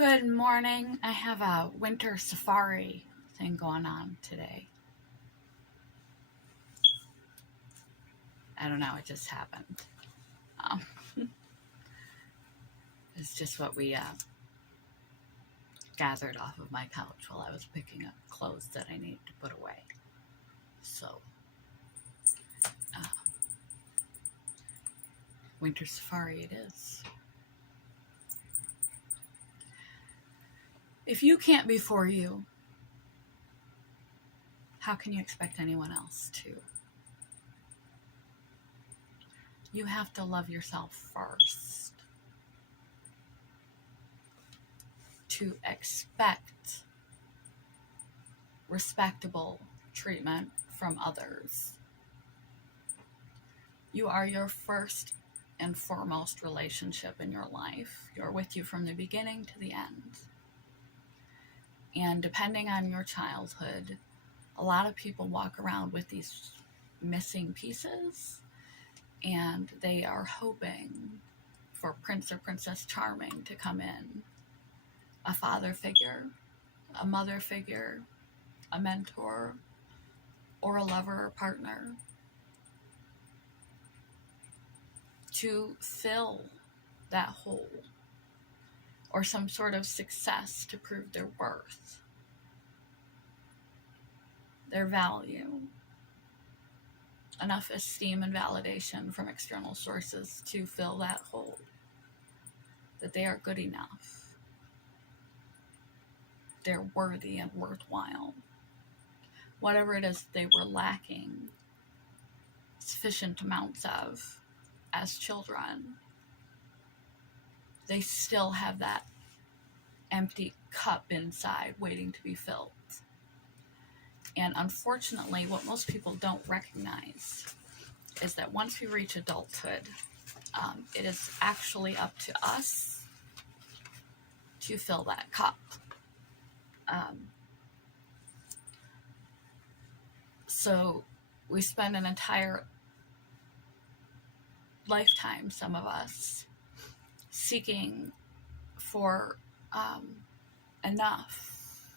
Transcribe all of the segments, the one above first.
Good morning. I have a winter safari thing going on today. I don't know, it just happened. Um, it's just what we gathered off of my couch while I was picking up clothes that I needed to put away. So, uh, winter safari it is. If you can't be for you, how can you expect anyone else to? You have to love yourself first to expect respectable treatment from others. You are your first and foremost relationship in your life. You're with you from the beginning to the end. And depending on your childhood, a lot of people walk around with these missing pieces, and they are hoping for Prince or Princess Charming to come in. A father figure, a mother figure, a mentor, or a lover or partner to fill that hole, or some sort of success to prove their worth, their value, enough esteem and validation from external sources to fill that hole, that they are good enough, they're worthy and worthwhile. Whatever it is they were lacking sufficient amounts of as children, they still have that empty cup inside waiting to be filled. And unfortunately, what most people don't recognize is that once we reach adulthood, it is actually up to us to fill that cup. So we spend an entire lifetime, some of us, seeking for enough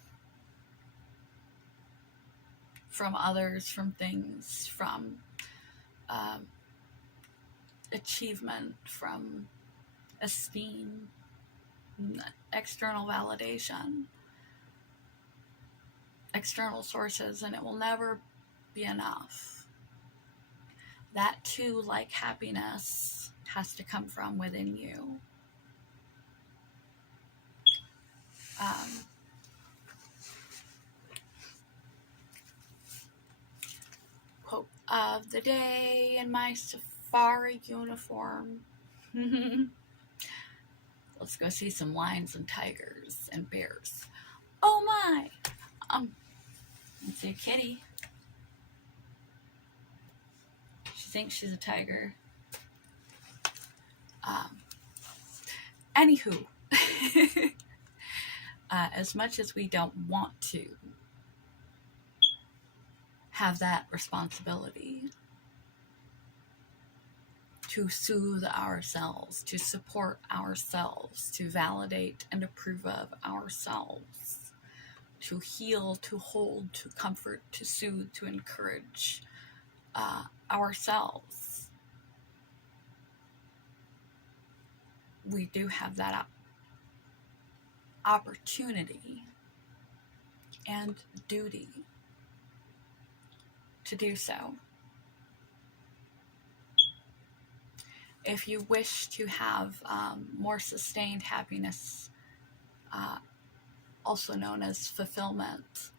from others, from things, from achievement, from esteem, external validation, external sources, and it will never be enough. That too, like happiness, has to come from within you. Quote of the day in my safari uniform. Let's go see some lions and tigers and bears. Oh my! Let's see a kitty. She thinks she's a tiger. Anywho, as much as we don't want to have that responsibility to soothe ourselves, to support ourselves, to validate and approve of ourselves, to heal, to hold, to comfort, to soothe, to encourage ourselves, we do have that opportunity and duty to do so. If you wish to have more sustained happiness, also known as fulfillment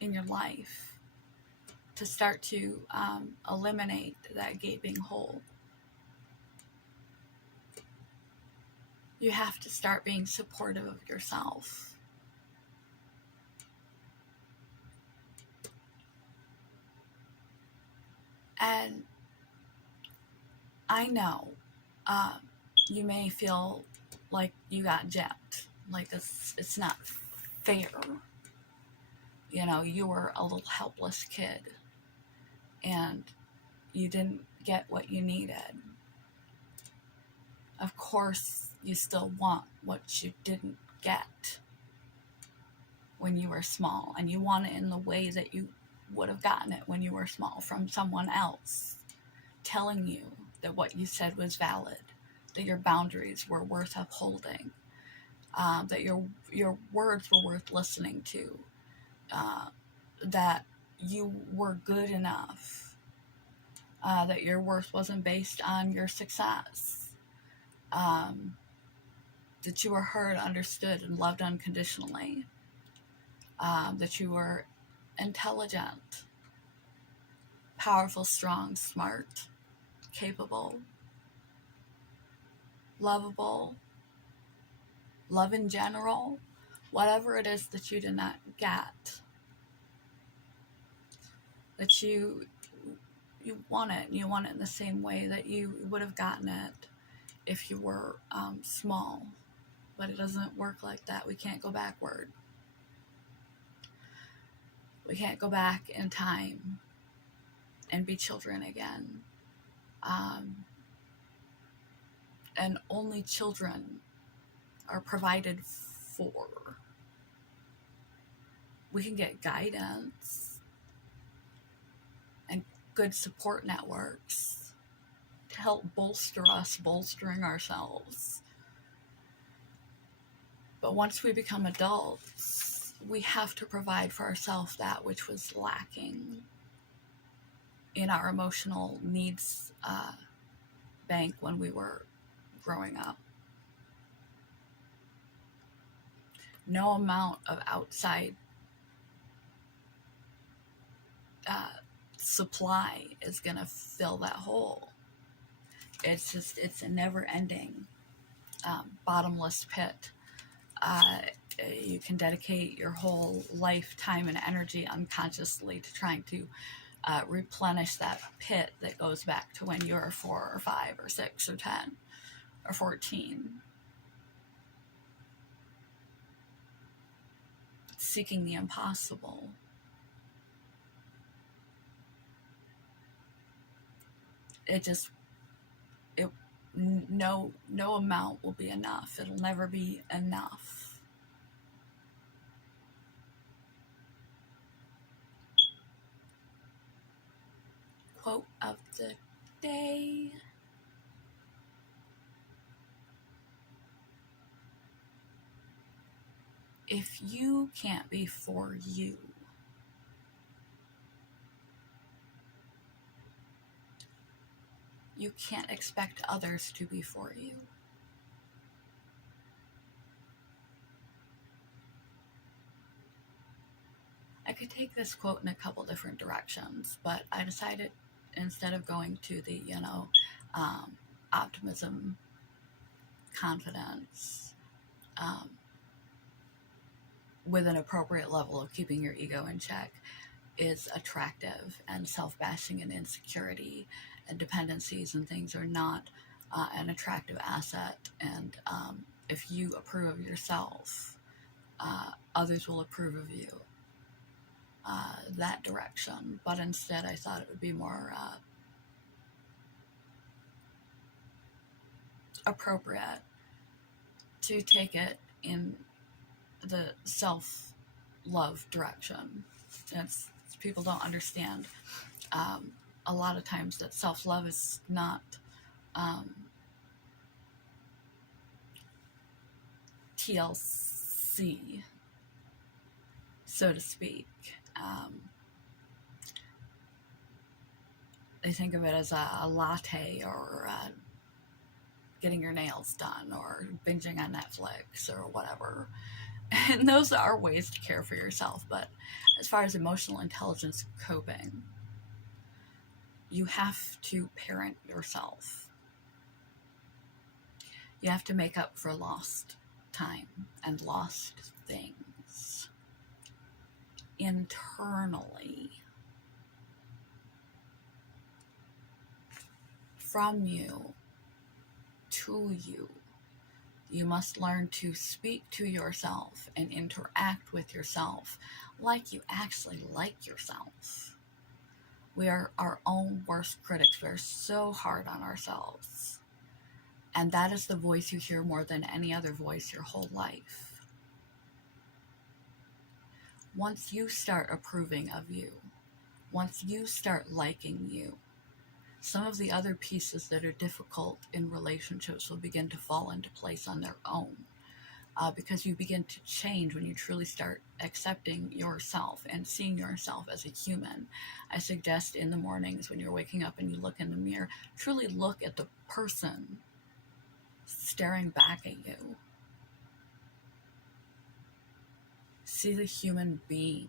in your life, to start to eliminate that gaping hole, you have to start being supportive of yourself. And I know you may feel like you got gypped, like it's not fair. You know, you were a little helpless kid and you didn't get what you needed. Of course, You still want what you didn't get when you were small, and you want it in the way that you would have gotten it when you were small, from someone else telling you that what you said was valid, that your boundaries were worth upholding, that your words were worth listening to, that you were good enough, that your worth wasn't based on your success, that you were heard, understood, and loved unconditionally, that you were intelligent, powerful, strong, smart, capable, lovable, love in general, whatever it is that you did not get, that you want it, and you want it in the same way that you would have gotten it if you were small. But it doesn't work like that. We can't go backward. We can't go back in time and be children again. And only children are provided for. We can get guidance and good support networks to help bolster us, bolstering ourselves. But once we become adults, we have to provide for ourselves that which was lacking in our emotional needs bank when we were growing up. No amount of outside supply is going to fill that hole. It's a never-ending bottomless pit. You can dedicate your whole life, time, and energy unconsciously to trying to replenish that pit that goes back to when you were 4 or 5 or 6 or 10 or 14. Seeking the impossible. No amount will be enough. It'll never be enough. Quote of the day. If you can't be for you, you can't expect others to be for you. I could take this quote in a couple different directions, but I decided, instead of going to the, optimism, confidence, with an appropriate level of keeping your ego in check, is attractive, and self-bashing and insecurity and dependencies and things are not an attractive asset. And if you approve of yourself, others will approve of you. That direction. But instead, I thought it would be more appropriate to take it in the self-love direction. People don't understand a lot of times that self-love is not TLC, so to speak. They think of it as a latte, or getting your nails done, or binging on Netflix, or whatever. And those are ways to care for yourself. But as far as emotional intelligence coping, you have to parent yourself. You have to make up for lost time and lost things internally, from you to you. You must learn to speak to yourself and interact with yourself like you actually like yourself. We are our own worst critics. We're so hard on ourselves. And that is the voice you hear more than any other voice your whole life. Once you start approving of you, once you start liking you, some of the other pieces that are difficult in relationships will begin to fall into place on their own. Because you begin to change when you truly start accepting yourself and seeing yourself as a human. I suggest in the mornings when you're waking up and you look in the mirror, truly look at the person staring back at you. See the human being.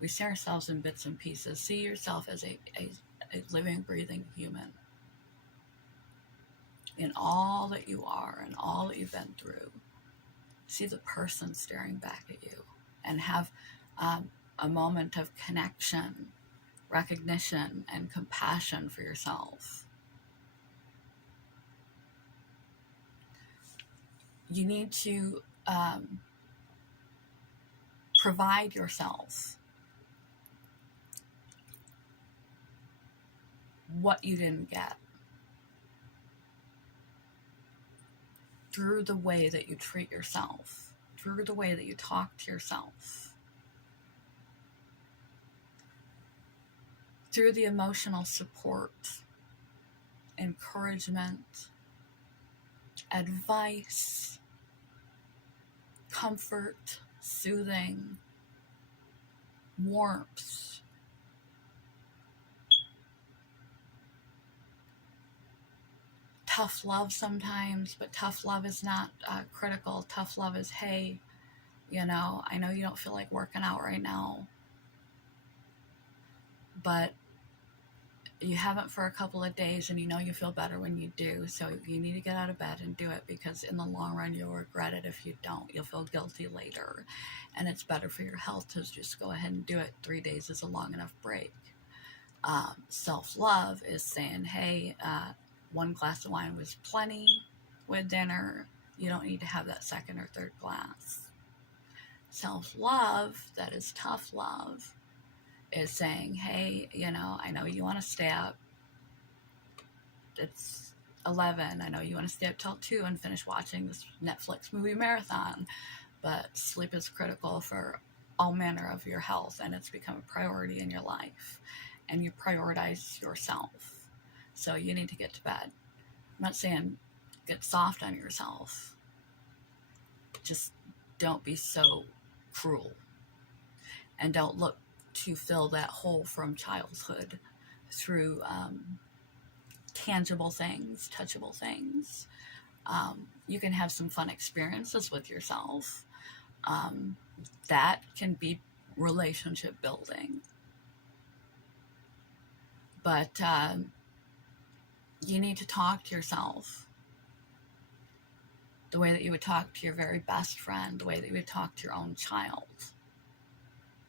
We see ourselves in bits and pieces. See yourself as a living, breathing human. In all that you are and all that you've been through. See the person staring back at you and have a moment of connection, recognition, and compassion for yourself. You need to provide yourself what you didn't get through the way that you treat yourself, through the way that you talk to yourself, through the emotional support, encouragement, advice, comfort, soothing, warmth, tough love sometimes, but tough love is not critical. Tough love is, hey, I know you don't feel like working out right now, but you haven't for a couple of days, and you feel better when you do, so you need to get out of bed and do it, because in the long run you'll regret it if you don't. You'll feel guilty later, and it's better for your health to just go ahead and do it. 3 days is a long enough break. Self-love is saying, hey, 1 glass of wine was plenty with dinner. You don't need to have that second or third glass. Self-love, that is tough love, is saying, hey, I know you want to stay up. It's 11. I know you want to stay up till 2 and finish watching this Netflix movie marathon, but sleep is critical for all manner of your health, and it's become a priority in your life, and you prioritize yourself. So you need to get to bed. I'm not saying get soft on yourself. Just don't be so cruel, and don't look to fill that hole from childhood through tangible things, touchable things. You can have some fun experiences with yourself. That can be relationship building. But you need to talk to yourself the way that you would talk to your very best friend, the way that you would talk to your own child,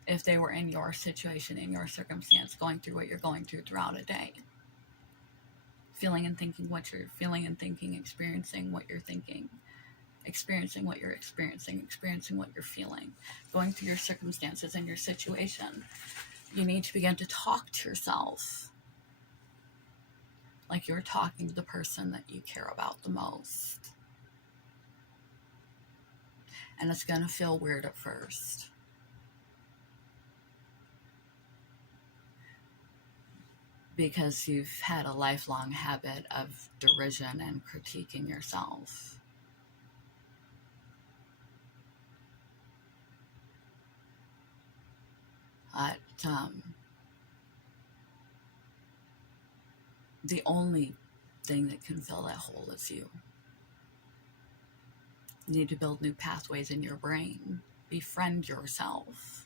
if they were in your situation, in your circumstance, going through what you're going through throughout a day. Feeling and thinking what you're feeling and thinking, experiencing what you're thinking, experiencing what you're experiencing what you're feeling, going through your circumstances and your situation. You need to begin to talk to yourself like you're talking to the person that you care about the most. And it's going to feel weird at first. Because you've had a lifelong habit of derision and critiquing yourself. But the only thing that can fill that hole is you. You need to build new pathways in your brain. Befriend yourself.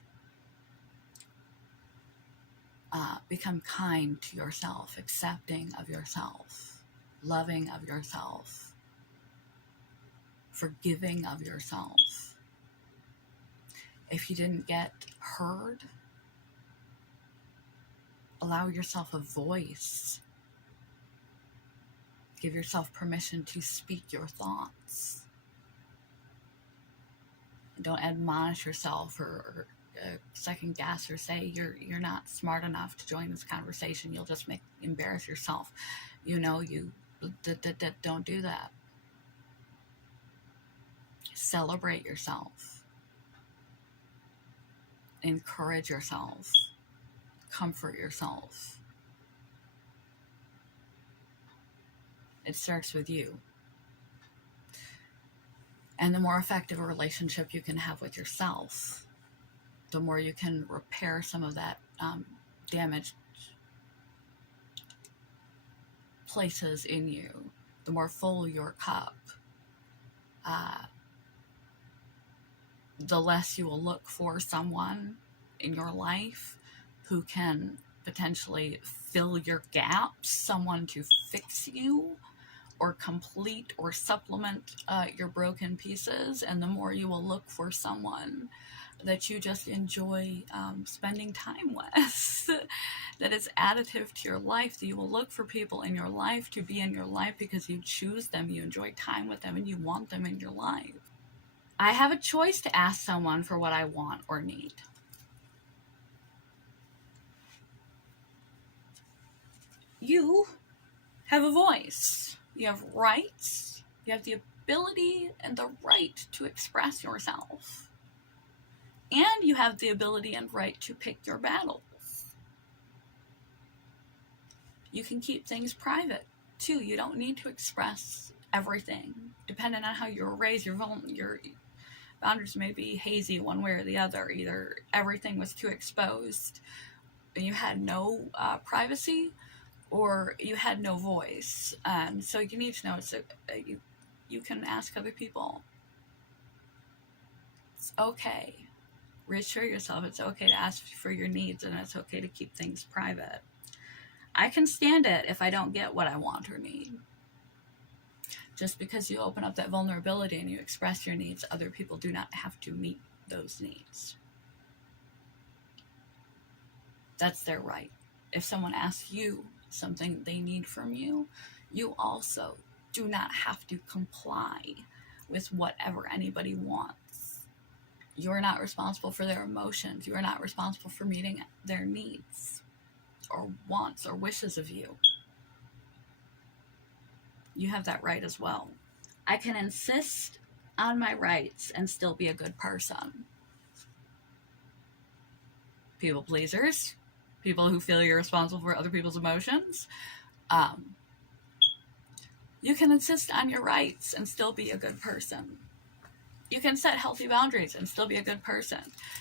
Become kind to yourself, accepting of yourself, loving of yourself, forgiving of yourself. If you didn't get heard, allow yourself a voice. Give yourself permission to speak your thoughts. Don't admonish yourself or second guess or say you're not smart enough to join this conversation. You'll just embarrass yourself. You Don't do that. Celebrate yourself. Encourage yourself. Comfort yourself. It starts with you. And the more effective a relationship you can have with yourself, the more you can repair some of that damaged places in you, the more full your cup, the less you will look for someone in your life who can potentially fill your gaps, someone to fix you or complete or supplement your broken pieces. And the more you will look for someone that you just enjoy spending time with, that is additive to your life, that you will look for people in your life to be in your life because you choose them, you enjoy time with them, and you want them in your life. I have a choice to ask someone for what I want or need. You have a voice. You have rights. You have the ability and the right to express yourself. And you have the ability and right to pick your battles. You can keep things private, too. You don't need to express everything. Depending on how you were raised, your boundaries may be hazy one way or the other. Either everything was too exposed and you had no privacy, or you had no voice. So you need to know you can ask other people. It's okay. Reassure yourself it's okay to ask for your needs, and it's okay to keep things private. I can stand it if I don't get what I want or need. Just because you open up that vulnerability and you express your needs, other people do not have to meet those needs. That's their right. If someone asks you something they need from you, you also do not have to comply with whatever anybody wants. You're not responsible for their emotions. You are not responsible for meeting their needs or wants or wishes of you. You have that right as well. I can insist on my rights and still be a good person. People pleasers, people who feel you're responsible for other people's emotions. You can insist on your rights and still be a good person. You can set healthy boundaries and still be a good person.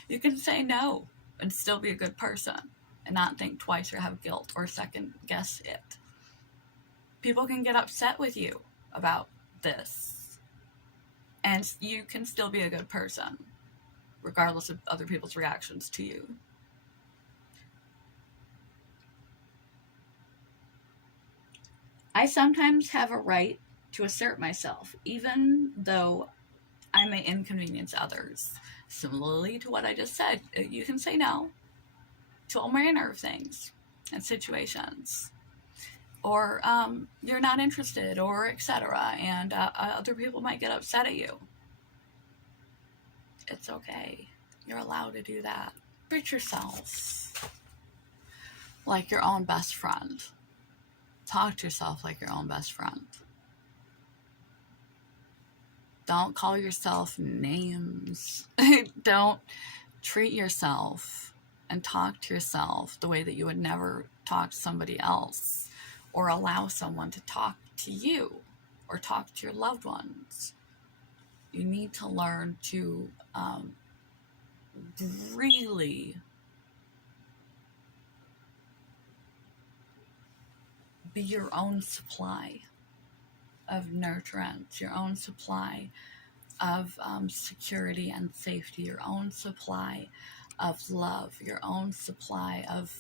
You can say no and still be a good person and not think twice or have guilt or second guess it. People can get upset with you about this, and you can still be a good person regardless of other people's reactions to you. I sometimes have a right to assert myself, even though I may inconvenience others. Similarly to what I just said, you can say no to all manner of things and situations, or you're not interested, or etc. And other people might get upset at you. It's okay. You're allowed to do that. Treat yourself like your own best friend. Talk to yourself like your own best friend. Don't call yourself names. Don't treat yourself and talk to yourself the way that you would never talk to somebody else, or allow someone to talk to you or talk to your loved ones. You need to learn to really be your own supply of nurturance, your own supply of security and safety, your own supply of love, your own supply of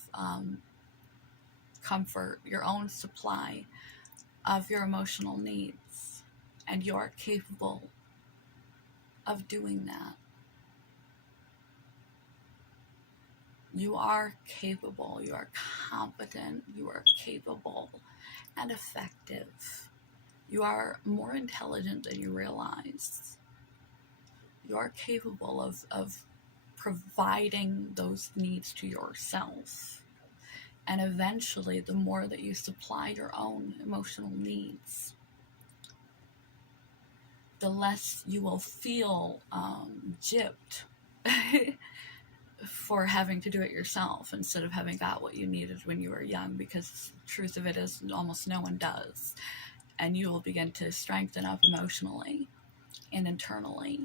comfort, your own supply of your emotional needs. And you're capable of doing that. You are capable, you are competent, you are capable and effective. You are more intelligent than you realize. You are capable of providing those needs to yourself. And eventually, the more that you supply your own emotional needs, the less you will feel gypped for having to do it yourself instead of having got what you needed when you were young, because the truth of it is almost no one does. And you will begin to strengthen up emotionally and internally,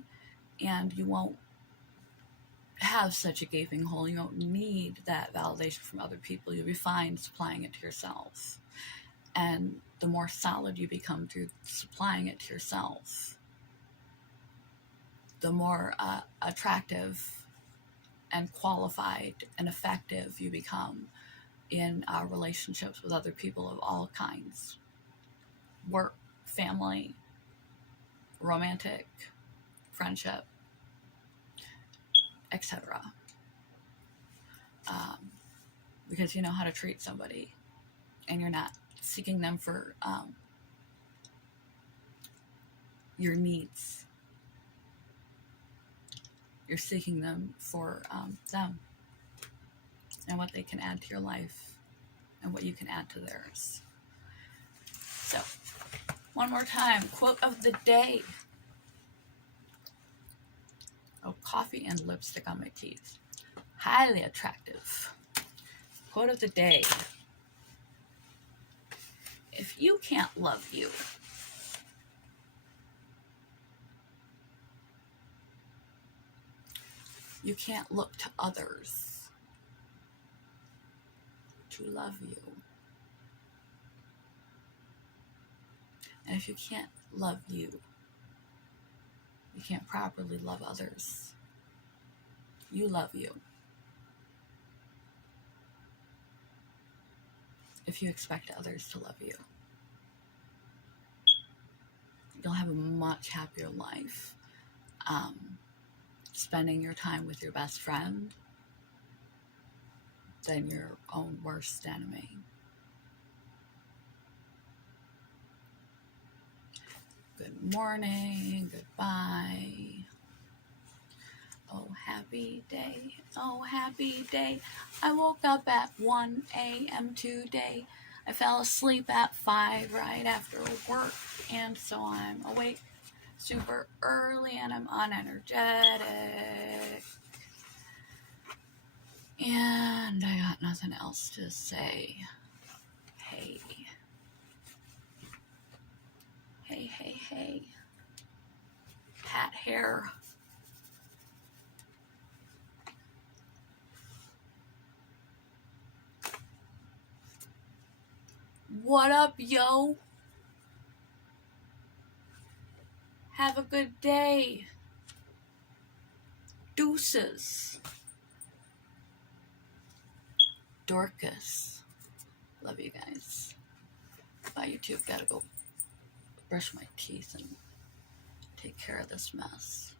and you won't have such a gaping hole. You won't need that validation from other people. You'll be fine supplying it to yourself. And the more solid you become through supplying it to yourself, the more attractive and qualified and effective you become in relationships with other people of all kinds. Work, family, romantic, friendship, etc. Because you know how to treat somebody, and you're not seeking them for your needs. You're seeking them for them and what they can add to your life and what you can add to theirs. So, one more time, quote of the day. Oh, coffee and lipstick on my teeth. Highly attractive. Quote of the day. If you can't love you, you can't look to others to love you. And if you can't love you, you can't properly love others. You love you. If you expect others to love you, you'll have a much happier life spending your time with your best friend than your own worst enemy. Good morning, goodbye. Oh, happy day, oh, happy day. I woke up at 1 a.m. today. I fell asleep at 5 right after work, and so I'm awake super early and I'm unenergetic. And I got nothing else to say. Hey. Hey, hey, hey. Pat hair. What up, yo? Have a good day. Deuces. Dorcas. Love you guys. Bye, YouTube. Gotta go brush my teeth and take care of this mess.